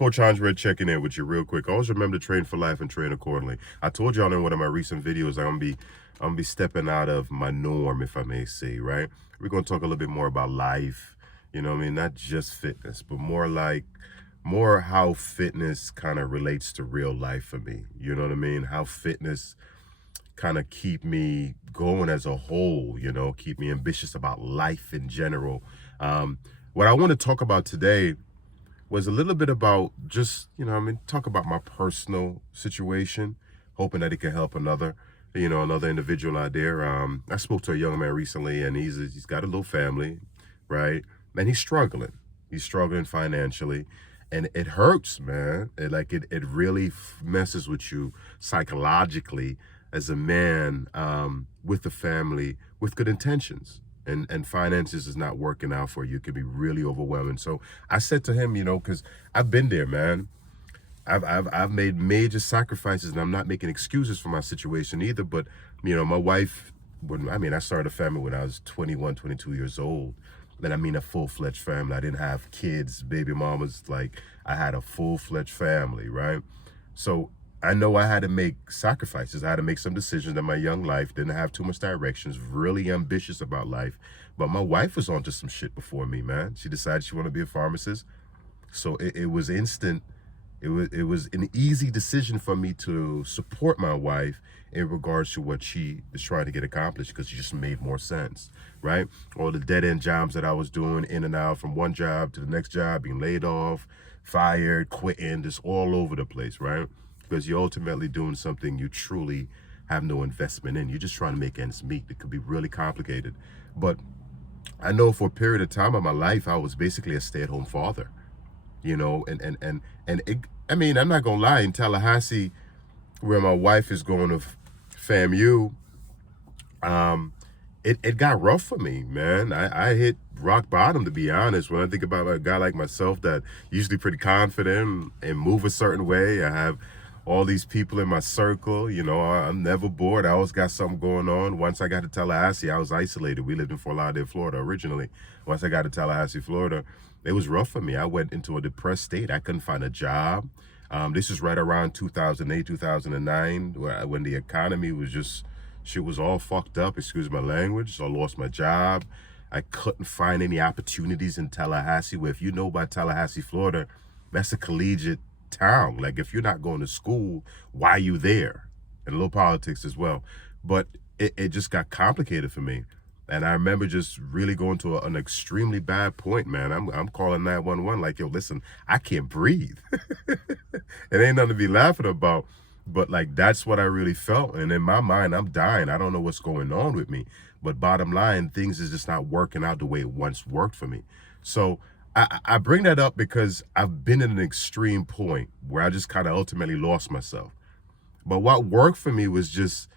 Coach Andre checking in with you real quick. Always remember to train for life and train accordingly. I told y'all in one of my recent videos I'm gonna be stepping out of my norm, if I may say, right? We're gonna talk a little bit more about life, you know what I mean? Not just fitness, but more how fitness kind of relates to real life for me. You know what I mean? How fitness kind of keep me going as a whole, keep me ambitious about life in general. What I want to talk about today was a little bit about just, talk about my personal situation, hoping that it can help another individual out there. I spoke to a young man recently, and he's got a little family, right? And he's struggling. He's struggling financially, and it hurts, man. It really messes with you psychologically as a man with a family with good intentions. And finances is not working out for you. It can be really overwhelming. So I said to him, because I've been there, man. I've made major sacrifices, and I'm not making excuses for my situation either. But my wife, I started a family when I was 21, 22 years old. And I mean a full-fledged family. I didn't have kids, baby mamas. Like, I had a full-fledged family, right? So I know I had to make sacrifices. I had to make some decisions in my young life. Didn't have too much directions. Really ambitious about life. But my wife was onto some shit before me, man. She decided she wanted to be a pharmacist. So it was instant. It was an easy decision for me to support my wife in regards to what she is trying to get accomplished, because it just made more sense, right? All the dead-end jobs that I was doing, in and out from one job to the next job, being laid off, fired, quitting, just all over the place, right? Because you're ultimately doing something you truly have no investment in. You're just trying to make ends meet. It could be really complicated. But I know for a period of time of my life, I was basically a stay-at-home father. I'm not gonna lie, in Tallahassee, where my wife is going to FAMU, it got rough for me, man. I hit rock bottom, to be honest. When I think about a guy like myself that usually pretty confident and move a certain way, I have all these people in my circle, I'm never bored. I always got something going on. Once I got to Tallahassee, I was isolated. We lived in Fort Lauderdale, Florida originally. Once I got to Tallahassee, Florida, it was rough for me. I went into a depressed state. I couldn't find a job. This was right around 2008, 2009, when the economy was just, shit was all fucked up, excuse my language. So I lost my job. I couldn't find any opportunities in Tallahassee, where, if you know about Tallahassee, Florida, that's a collegiate town. Like, if you're not going to school, why are you there? And a little politics as well. But it just got complicated for me. And I remember just really going to an extremely bad point, man. I'm calling 911 like, yo, listen, I can't breathe. It ain't nothing to be laughing about. But, like, that's what I really felt. And in my mind, I'm dying. I don't know what's going on with me. But bottom line, things is just not working out the way it once worked for me. So I bring that up because I've been at an extreme point where I just kind of ultimately lost myself. But what worked for me was just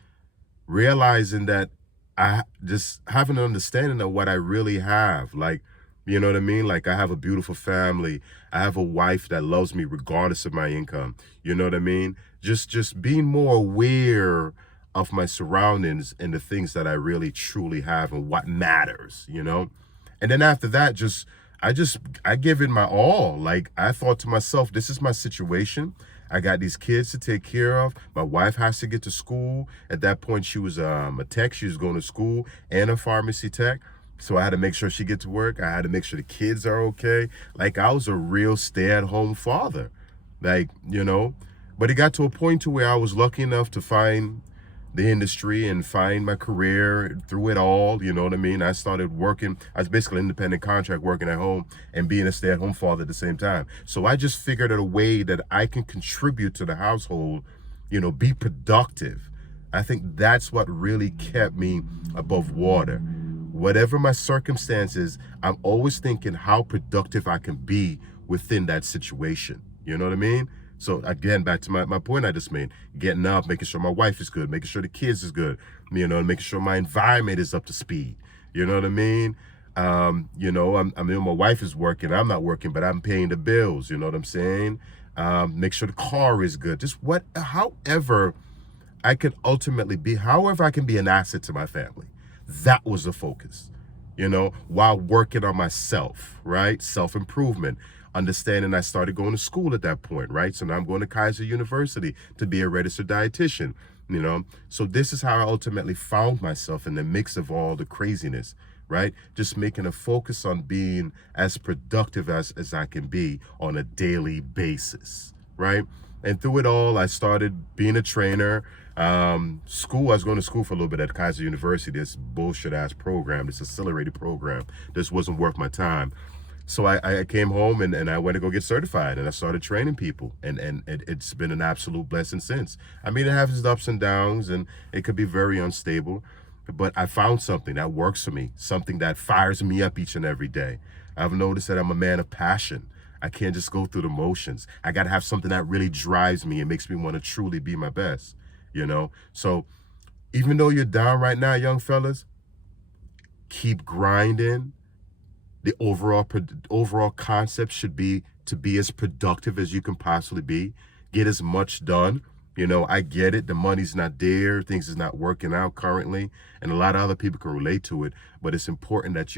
realizing that I just have an understanding of what I really have. Like, you know what I mean? Like, I have a beautiful family. I have a wife that loves me regardless of my income. You know what I mean? Just being more aware of my surroundings and the things that I really truly have and what matters, And then after that, I give it my all. Like, I thought to myself, this is my situation. I got these kids to take care of. My wife has to get to school. At that point, she was a tech. She was going to school and a pharmacy tech. So I had to make sure she get to work. I had to make sure the kids are okay. Like, I was a real stay-at-home father. Like, But it got to a point to where I was lucky enough to find the industry and find my career through it all. You know what I mean? I started working. I was basically an independent contract, working at home and being a stay-at-home father at the same time. So I just figured out a way that I can contribute to the household, be productive. I think that's what really kept me above water. Whatever my circumstances, I'm always thinking how productive I can be within that situation. You know what I mean? So again, back to my point I just made, getting up, making sure my wife is good, making sure the kids is good, making sure my environment is up to speed. You know what I mean? My wife is working, I'm not working, but I'm paying the bills. You know what I'm saying? Make sure the car is good. Just however I can ultimately be, however I can be an asset to my family. That was the focus. while working on myself, right? Self-improvement. Understanding I started going to school at that point, right? So now I'm going to Kaiser University to be a registered dietitian. So this is how I ultimately found myself in the mix of all the craziness, right? Just making a focus on being as productive as I can be on a daily basis, right? And through it all, I started being a trainer. I was going to school for a little bit at Kaiser University, this bullshit ass program, this accelerated program. This wasn't worth my time. So I came home and I went to go get certified, and I started training people, and it's been an absolute blessing since. I mean, it has its ups and downs, and it could be very unstable, but I found something that works for me, something that fires me up each and every day. I've noticed that I'm a man of passion. I can't just go through the motions. I got to have something that really drives me and makes me want to truly be my best. So even though you're down right now, young fellas, keep grinding. The overall concept should be to be as productive as you can possibly be. Get as much done. I get it. The money's not there. Things is not working out currently. And a lot of other people can relate to it. But it's important that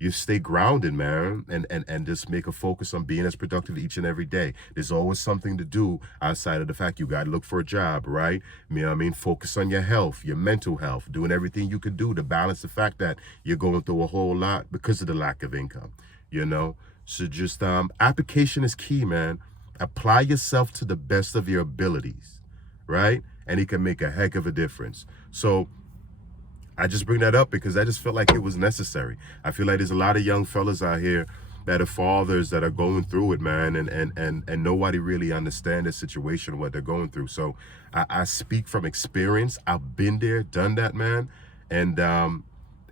you stay grounded, man, and just make a focus on being as productive each and every day. There's always something to do outside of the fact you got to look for a job, right? You know what I mean? Focus on your health, your mental health, doing everything you can do to balance the fact that you're going through a whole lot because of the lack of income. So just application is key, man. Apply yourself to the best of your abilities, right? And it can make a heck of a difference. So I just bring that up because I just felt like it was necessary. I feel like there's a lot of young fellas out here that are fathers that are going through it, man, and nobody really understands the situation, what they're going through. So I speak from experience. I've been there, done that, man. And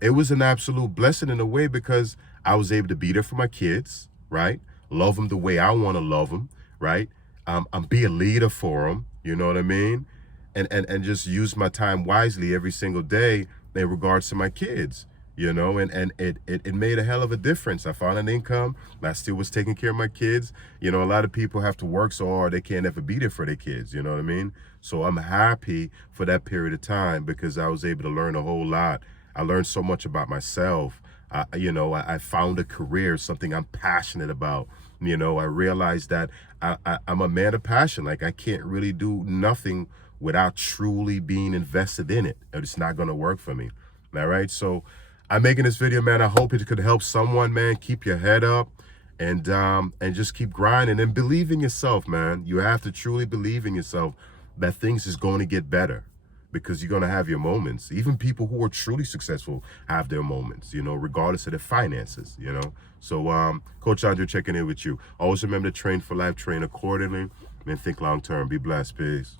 it was an absolute blessing in a way because I was able to be there for my kids, right? Love them the way I want to love them, right? Be a leader for them, you know what I mean? And just use my time wisely every single day in regards to my kids, and it made a hell of a difference. I found an income. I still was taking care of my kids. A lot of people have to work so hard they can't ever be there for their kids, you know what I mean? So I'm happy for that period of time because I was able to learn a whole lot. I learned so much about myself. I found a career, something I'm passionate about. I realized that I'm a man of passion. Like, I can't really do nothing without truly being invested in it. It's not going to work for me. All right. So I'm making this video, man. I hope it could help someone, man. Keep your head up and just keep grinding and believe in yourself, man. You have to truly believe in yourself that things is going to get better because you're going to have your moments. Even people who are truly successful have their moments, regardless of their finances. So Coach Andre checking in with you. Always remember to train for life, train accordingly, and think long term. Be blessed. Peace.